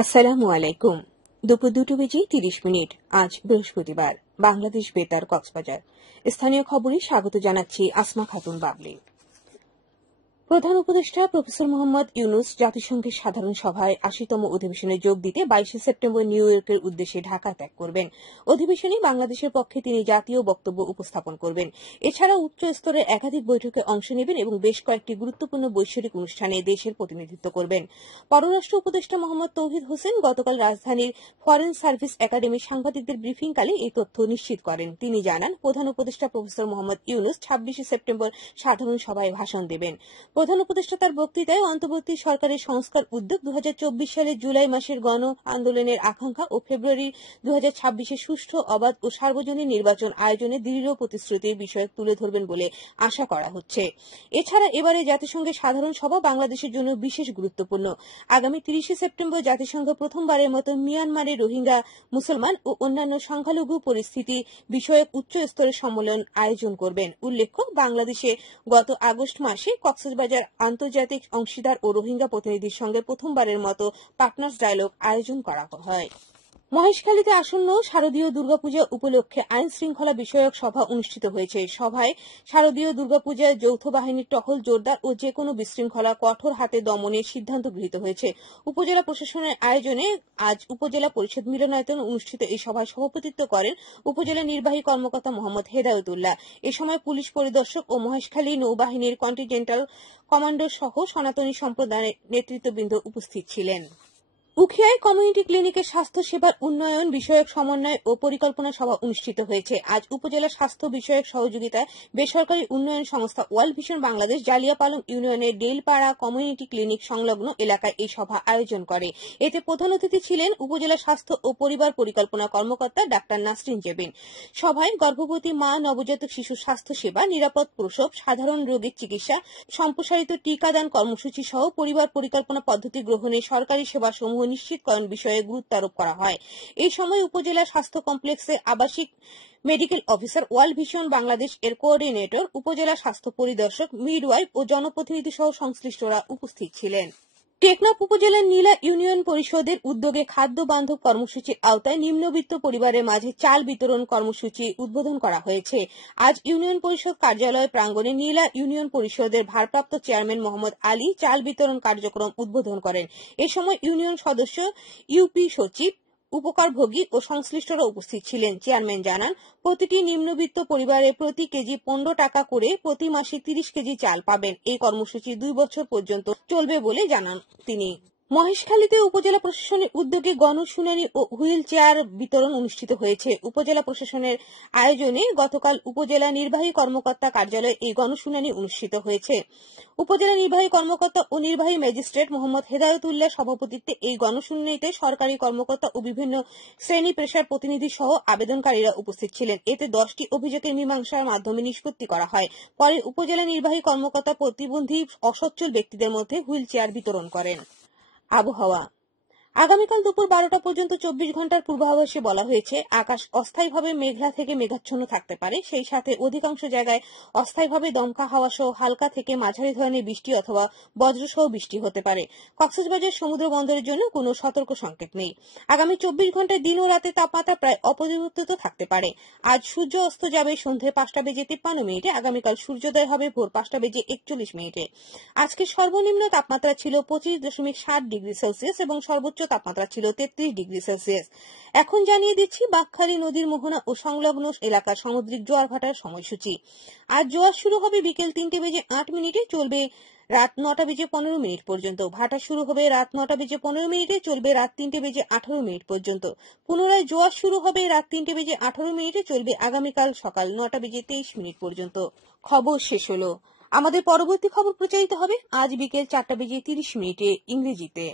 আসসালামু আলাইকুম। দুপুর 2:30 আজ বৃহস্পতিবার। বাংলাদেশ বেতার কক্সবাজার। স্থানীয় খবরে স্বাগত জানাচ্ছি আসমা খাতুন বাবলি। প্রধান উপদেষ্টা প্রফেসর মোহাম্মদ ইউনুস জাতিসংঘের সাধারণ সভায় ৮০তম অধিবেশনে যোগ দিতে ২২ সেপ্টেম্বর নিউ ইয়র্কের উদ্দেশ্যে ঢাকা ত্যাগ করবেন। অধিবেশনে বাংলাদেশের পক্ষে তিনি জাতীয় বক্তব্য উপস্থাপন করবেন। এছাড়া উচ্চ স্তরের একাধিক বৈঠকে অংশ নেবেন এবং বেশ কয়েকটি গুরুত্বপূর্ণ বৈশ্বিক অনুষ্ঠানে দেশের প্রতিনিধিত্ব করবেন। পররাষ্ট্র উপদেষ্টা মোহাম্মদ তৌহিদ হোসেন গতকাল রাজধানীর ফরেন সার্ভিস একাডেমির সাংবাদিকদের ব্রিফিংকালে এই তথ্য নিশ্চিত করেন। তিনি জানান, প্রধান উপদেষ্টা প্রফেসর মোহাম্মদ ইউনুস ২৬ সেপ্টেম্বর সাধারণ সভায় ভাষণ দেবেন। প্রধান উপদেষ্টা তার বক্তৃতায় অন্তর্বর্তী সরকারের সংস্কার উদ্যোগ, ২০২৪ সালের জুলাই মাসের গণ আন্দোলনের আকাঙ্ক্ষা ও ফেব্রুয়ারি ২০২৬ সুষ্ঠু, অবাধ ও সার্বজনীন নির্বাচন আয়োজনে দৃঢ় প্রতিশ্রুতির বিষয় তুলে ধরবেন বলে আশা করা হচ্ছে। এছাড়া এবারে জাতিসংঘের সাধারণ সভা বাংলাদেশের জন্য বিশেষ গুরুত্বপূর্ণ। আগামী ৩০ সেপ্টেম্বর জাতিসংঘ প্রথমবারের মতো মিয়ানমারের রোহিঙ্গা মুসলমান ও অন্যান্য সংখ্যালঘু পরিস্থিতি বিষয়ক উচ্চ স্তরের সম্মেলন আয়োজন করবেন। উল্লেখ্য, বাংলাদেশে গত আগস্ট মাসে কক্সবাজার আন্তর্জাতিক অংশীদার ও রোহিঙ্গা প্রতিনিধির সঙ্গে প্রথমবারের মতো পার্টনার্স ডায়ালগ আয়োজন করা হয়। মহেশখালীতে আসন্ন শারদীয় দুর্গাপূজা উপলক্ষে আইন শৃঙ্খলা বিষয়ক সভা অনুষ্ঠিত হয়েছে। সভায় শারদীয় দুর্গাপূজায় যৌথ বাহিনীর টহল জোরদার ও যেকোনো বিশৃঙ্খলা কঠোর হাতে দমনের সিদ্ধান্ত গৃহীত হয়েছে। উপজেলা প্রশাসনের আয়োজনে আজ উপজেলা পরিষদ মিলনায়তনে অনুষ্ঠিত এই সভায় সভাপতিত্ব করেন উপজেলা নির্বাহী কর্মকর্তা মোহাম্মদ হেদায়েতুল্লাহ। এ সময় পুলিশ পরিদর্শক ও মহেশখালী নৌবাহিনীর কন্টিনজেন্টাল কমান্ডার সহ সনাতনী সম্প্রদায়ের নেতৃত্ববৃন্দ উপস্থিত ছিলেন। উখিয়ায় কমিউনিটি ক্লিনিকের স্বাস্থ্য সেবার উন্নয়ন বিষয়ক সমন্বয় ও পরিকল্পনা সভা অনুষ্ঠিত হয়েছে। আজ উপজেলা স্বাস্থ্য বিষয়ক সহযোগিতায় বেসরকারি উন্নয়ন সংস্থা ওয়ার্ল্ড ভিশন বাংলাদেশ জালিয়াপালং ইউনিয়নের ডেলপাড়া কমিউনিটি ক্লিনিক সংলগ্ন এলাকায় এই সভা আয়োজন করে। এতে প্রধান অতিথি ছিলেন উপজেলা স্বাস্থ্য ও পরিবার পরিকল্পনা কর্মকর্তা ডাক্তার নাসরিন জেবিন। সভায় গর্ভবতী মা, নবজাতক শিশুর স্বাস্থ্য সেবা, নিরাপদ প্রসব, সাধারণ রোগের চিকিৎসা, সম্প্রসারিত টিকাদান কর্মসূচি সহ পরিবার পরিকল্পনা পদ্ধতি গ্রহণে সরকারি সেবাসমূহ নিশ্চিতকরণ বিষয়ে গুরুত্ব আরোপ করা হয়। এই সময় উপজেলা স্বাস্থ্য কমপ্লেক্সের আবাসিক medical officer, world vision Bangladesh এর কোঅর্ডিনেটর, উপজেলা স্বাস্থ্য পরিদর্শক, মিডওয়াইফ ও জনপ্রতিনিধি সহ সংশ্লিষ্টরা উপস্থিত ছিলেন। টেকনাফ উপজেলার নীলা ইউনিয়ন পরিষদের উদ্যোগে খাদ্য বান্ধব কর্মসূচির আওতায় নিম্নবিত্ত পরিবারের মাঝে চাল বিতরণ কর্মসূচি উদ্বোধন করা হয়েছে। আজ ইউনিয়ন পরিষদ কার্যালয় প্রাঙ্গণে নীলা ইউনিয়ন পরিষদের ভারপ্রাপ্ত চেয়ারম্যান মোহাম্মদ আলী চাল বিতরণ কার্যক্রম উদ্বোধন করেন। এ সময় ইউনিয়ন সদস্য, ইউপি সচিব, উপকারভোগী ও সংশ্লিষ্টরা উপস্থিত ছিলেন। চেয়ারম্যান জানান, প্রতিটি নিম্নবিত্ত পরিবারে প্রতি কেজি ১৫ টাকা করে প্রতি মাসে ৩০ কেজি চাল পাবেন। এই কর্মসূচি ২ বছর পর্যন্ত চলবে বলে জানান তিনি। মহেশখালীতে উপজেলা প্রশাসনের উদ্যোগে গণশুনানি ও হুইল চেয়ার বিতরণ অনুষ্ঠিত হয়েছে। উপজেলা প্রশাসনের আয়োজনে গতকাল উপজেলা নির্বাহী কর্মকর্তা কার্যালয়ে এই গণশুনানি অনুষ্ঠিত হয়েছে। উপজেলা নির্বাহী কর্মকর্তা ও নির্বাহী ম্যাজিস্ট্রেট মোহাম্মদ হেদায়েতুল্লাহ সভাপতিত্বে এই গণশুনানিতে সরকারি কর্মকর্তা ও বিভিন্ন শ্রেণী পেশার প্রতিনিধি সহ আবেদনকারীরা উপস্থিত ছিলেন। এতে 10টি অভিযোগের মীমাংসার মাধ্যমে নিষ্পত্তি করা হয়। পরে উপজেলা নির্বাহী কর্মকর্তা প্রতিবন্ধী অসচ্ছল ব্যক্তিদের মধ্যে হুইল চেয়ার বিতরণ করেন। আবহাওয়া। আগামীকাল দুপুর 12টা পর্যন্ত 24 ঘন্টার পূর্বাভাসে বলা হয়েছে, আকাশ অস্থায়ীভাবে মেঘলা থেকে মেঘাচ্ছন্ন থাকতে পারে। সেই সাথে অধিকাংশ জায়গায় অস্থায়ীভাবে দমকা হাওয়া সহ হালকা থেকে মাঝারি ধরনের বৃষ্টি অথবা বজ্রসহ বৃষ্টি হতে পারে। কক্সবাজার সমুদ্র বন্দরের জন্য কোনো সতর্ক সংকেত নেই। আগামী 24 ঘন্টায় দিন ও রাতে তাপমাত্রা প্রায় অপরিবর্তিত থাকতে পারে। আজ সূর্য অস্ত যাবে সন্ধ্যে 5:53। আগামীকাল সূর্যোদয় হবে ভোর 5:41। আজকে সর্বনিম্ন তাপমাত্রা ছিল 25.7 ডিগ্রি সেলসিয়াস এবং সর্বোচ্চ তাপমাত্রা ছিল 33 ডিগ্রি সেলসিয়াস। এখন জানিয়ে দিচ্ছি বাঁকখালী নদীর মোহনা ও সংলগ্ন এলাকার সামুদ্রিক জোয়ার ভাটার সময়সূচি। আজ জোয়ার শুরু হবে বিকেল 3:08, চলবে রাত 9:15 পর্যন্ত। ভাটা শুরু হবে রাত 9:15, চলবে রাত 3:18 পর্যন্ত। পুনরায় জোয়ার শুরু হবে রাত 3:18, চলবে আগামীকাল সকাল 9:23 পর্যন্ত। খবর শেষ হলো। আমাদের পরবর্তী খবর প্রচারিত হবে আজ বিকেল 4:30 ইংরেজিতে।